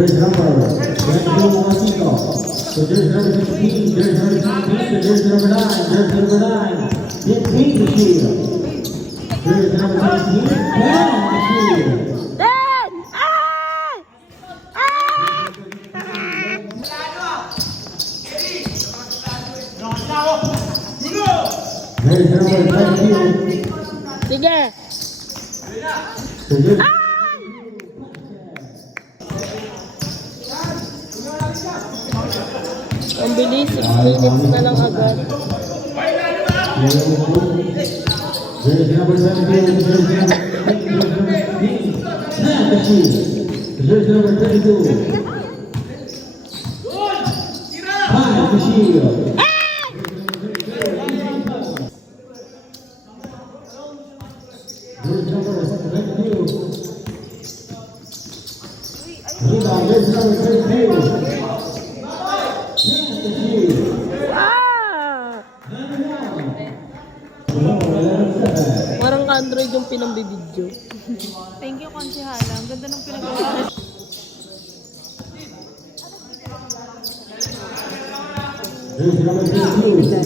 There's number 22, so there's number 16, there's number 17, there's number 9, there's number 9, 15 to shield. There's number 17, 10 to shield. Dan! Ah! Ah! There's number 22. Sige! So there's Ang bilis, 6 minutes na lang agad. there's number 17, there's number 18, 10 to shield. There's number 32. 5 to shield. There's number 22. Rebound, there's number 22. 10 to shield. Ah! Parang Android yung pinambibidyo. Thank you, Konsihala. Ang ganda ng pinagawa. There's number 22.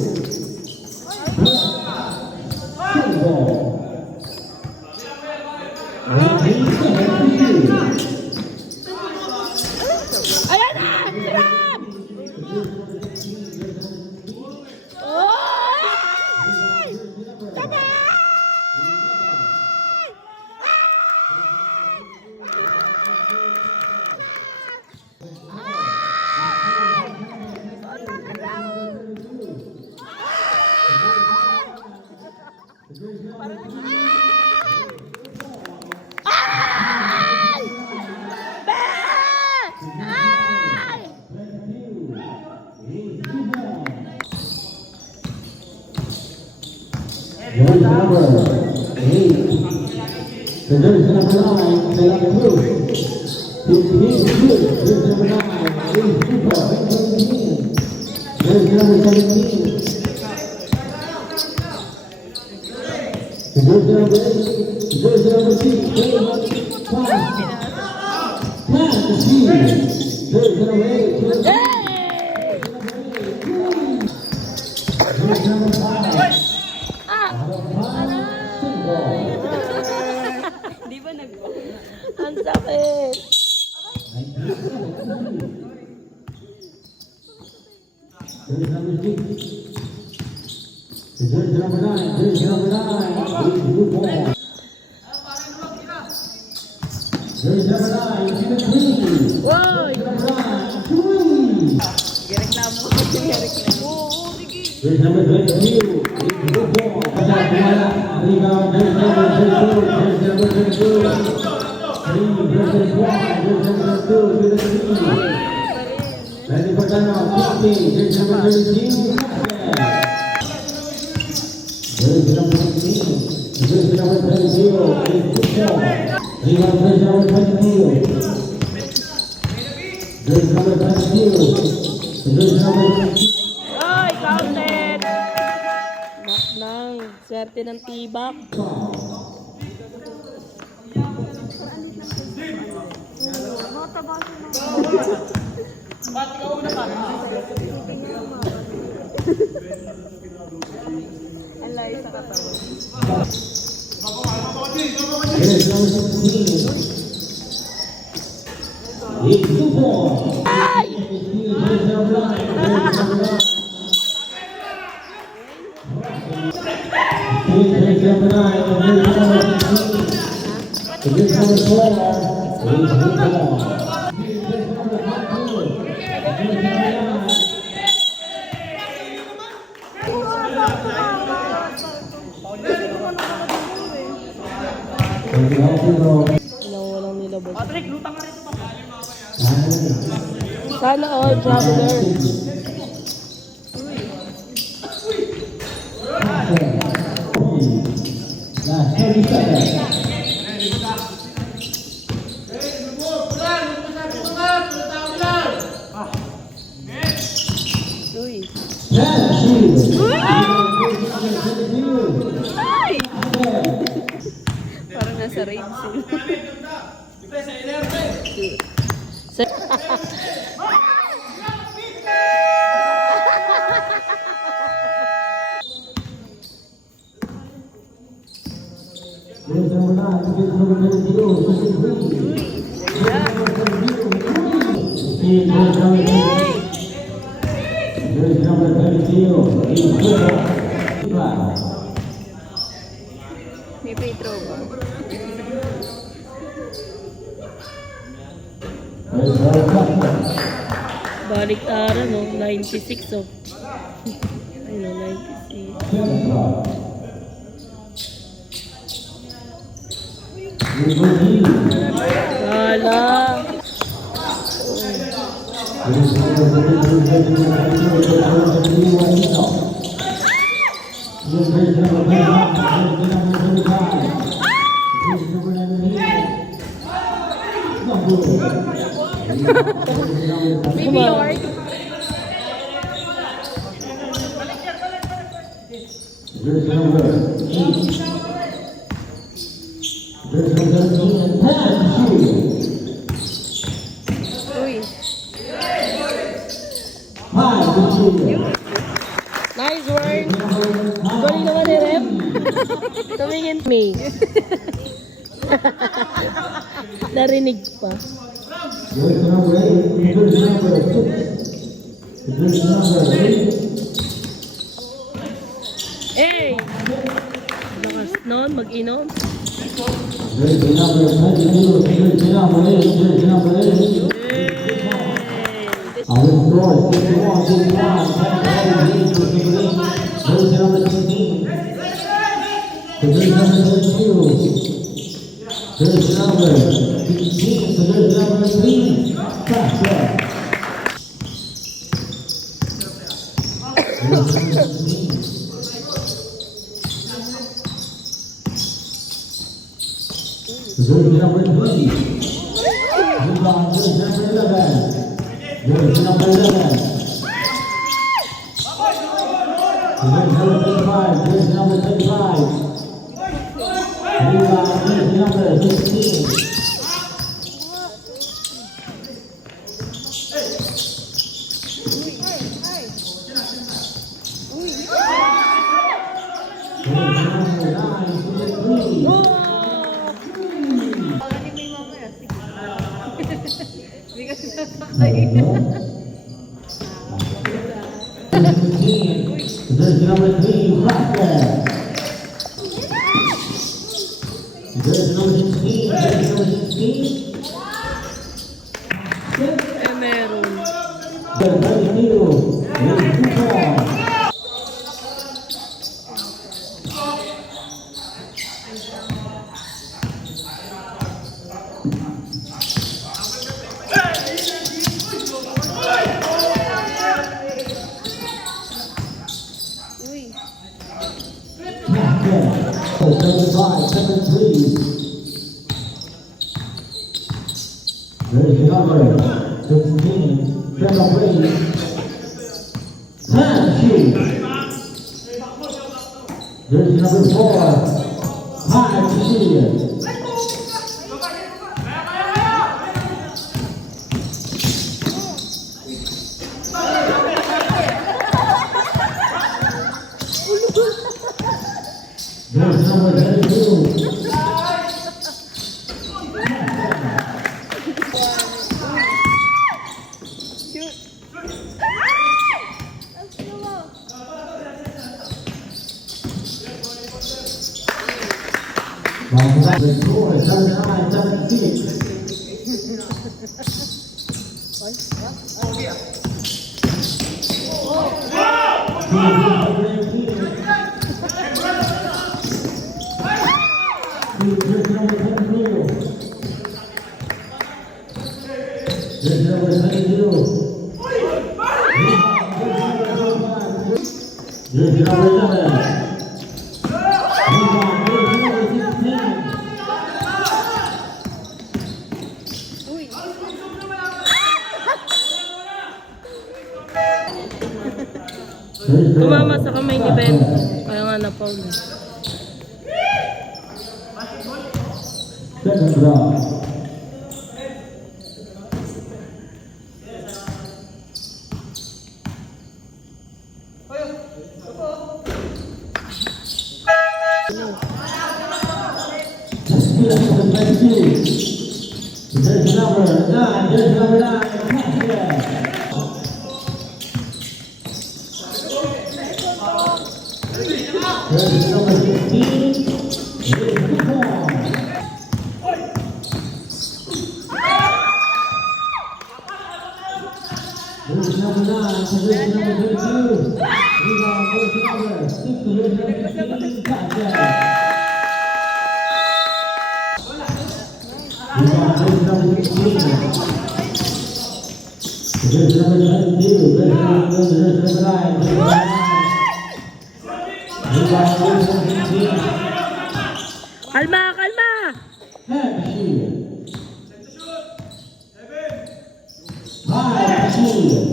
Ball. Ayan na! Ram! Oy! Tama! Ay! Be! Ay! There's number 8. So there's number 9, Taylor Cruz. 15 good. There's number 9, 8 Cooper. 17. There's number 17. So there's number 8. There's number 6. 5. 10 to shield. There's number 8. Yay! There's number 5. Di ba Ang sakit. There's number 6. There's number 9. There's number 9. Blue ball. There's number 9. It's in the green. Woy! Number 9. 3. Reklamo ko. Reklamo. Oo, sige. There's number 22. Blue ball. Rebound. There's number 32. There's number 32. 3 versus 1. There's number 2 to the 3. Ready for timeout. 15. There's number 13. There's number 16. There's number 22. Rebound. There's number 22. There's number 22. There's number 16. Ay, counted! Knock nang. Swerte ng tibak. Alay sa katawan. There's number 16. It's the ball. Ay! There's number 9. There's number 9. There's number 9. There's number 4. There's number 4. Walang nilabas. Patrick, lutang ka rin ito. Sana all traveler. Last 30 seconds. Uy. Ay! Parang nasa rape scene. Sa Jersey number 9, to get number 32, Christian Green. Jersey number 32, in football. May free throw ba? Balik ara no, 96 oh. Ano, 96. Second shot. Number 8. Wala. Maybe Lord. Here's number 8. Here's number 17 and 10. Uy. 5 to shoot. Nice work. Galing naman ni Rem. Tumingin me. Narinig pa. Here's number 8. Here's number 6. Here's number 8. Hey! Lakas noon, mag-inom. Here's number 22. Here's number 8. Here's number 8. Our score is 51-51. Here's number 16. Here's number 32. Here's number 16. So there's number 3. Faster. Here's number 16. Here's number 20. Move on, here's number 11. Here's number 11. Here's number 35. Here's number 35. Move on, here's number 16. Here's number 9 to the 3. Hindi kasi nasakay. There's number 3, Proctor. There's number 16. There's number 16. Eh, meron. There's 32. There's 2. Uy. 75, 73. There's number 16, celebrate. 10, shoot. There's number 4, 5 to shoot. There's number 32. Shoot. Ang sino mo? The score is 79, 76. There's number 22. There's number 22. There's number 11. Uy. Tumama sa kamay ni Ben. Kaya nga na-foul. Second draw. number 22. Jersey number 9. Jersey number 9. Jersey number 15. Jersey number 4. Jersey number 9 to jersey number 32. Rebound, jersey number 6 to jersey number 15. Touchdown. Rebound, jersey number 16. Jersey number 22. Jersey number 9. Jersey number 9. Rebound, jersey number 15. Kalma, kalma! Head shield. High shield.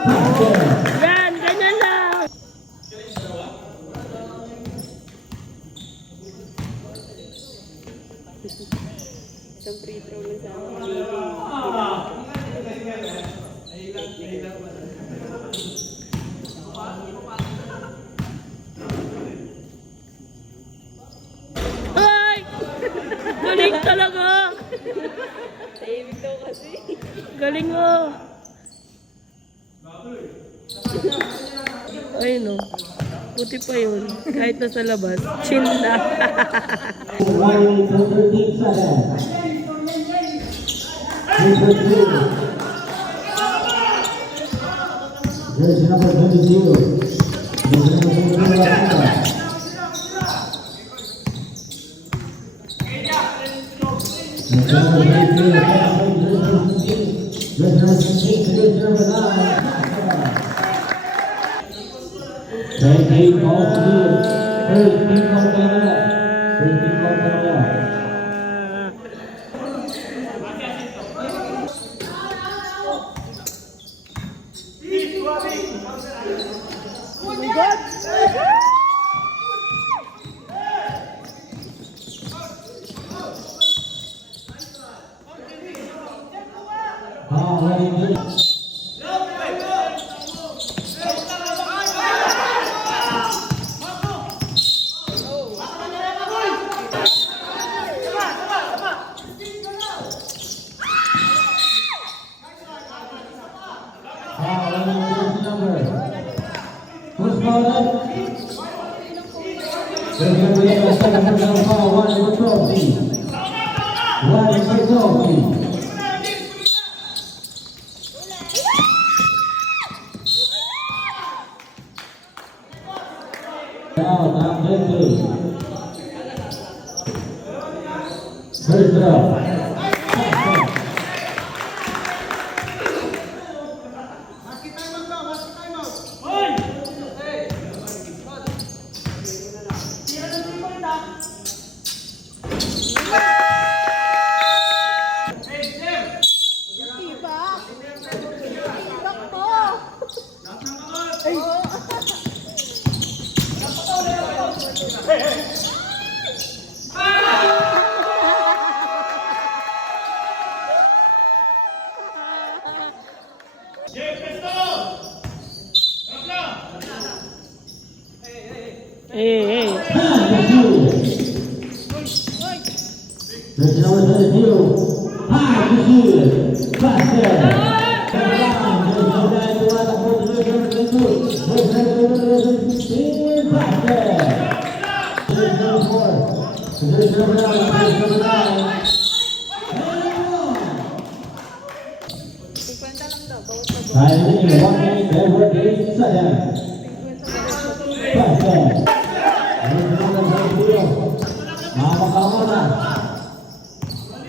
Touchdown. Yan, ganyan lang. Isang free throw lang sa akin. Ay! Galing talaga! Tahimik daw kasi. Galing mo! Ay no. Puti pa yun. Kahit nasa labas. Chill na. Riley to 13 seconds. Number 2. Jersey number 22. Jersey number 22. Jersey number 23. Jersey number 16. Jersey number 9. 13 calls to you. 13 calls to you. 13 calls to you. Already good. Who's called up? There's going to be a second personal foul. One is the trophy. One is the trophy. Now, I'm ready. First up. Hey, hey. Jersey number 22. High to shoot. Basket. Jersey number 91. Jersey number 22. Jersey number basket. Jersey number 4. Jersey number 9. Jersey number 9. 50 lang daw, bawat na bawat. Timing 1 minute and 8 seconds. Basket. Jersey number 22. Makakamana.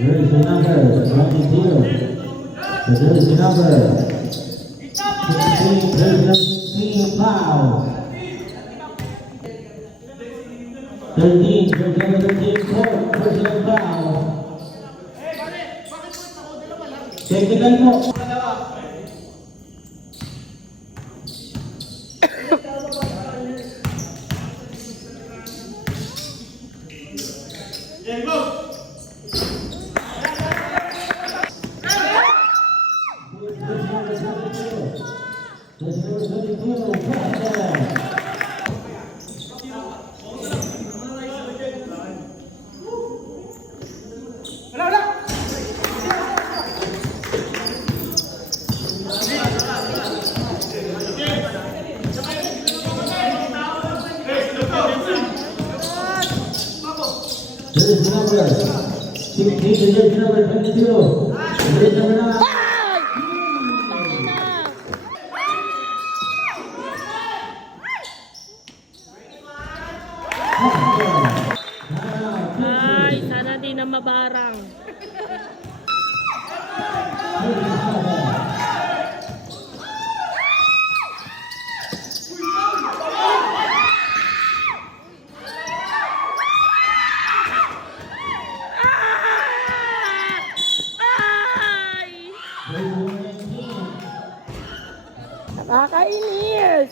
Jersey number 22. The jersey number 16. Jersey number 16 foul. 13. Jersey number 13 court. Personal foul. Technical mo. Jersey number 16, jersey number 22. Jersey number 9. Ay! Putang ina. Ay, sana di na mabarang. Ay! Nakakainis!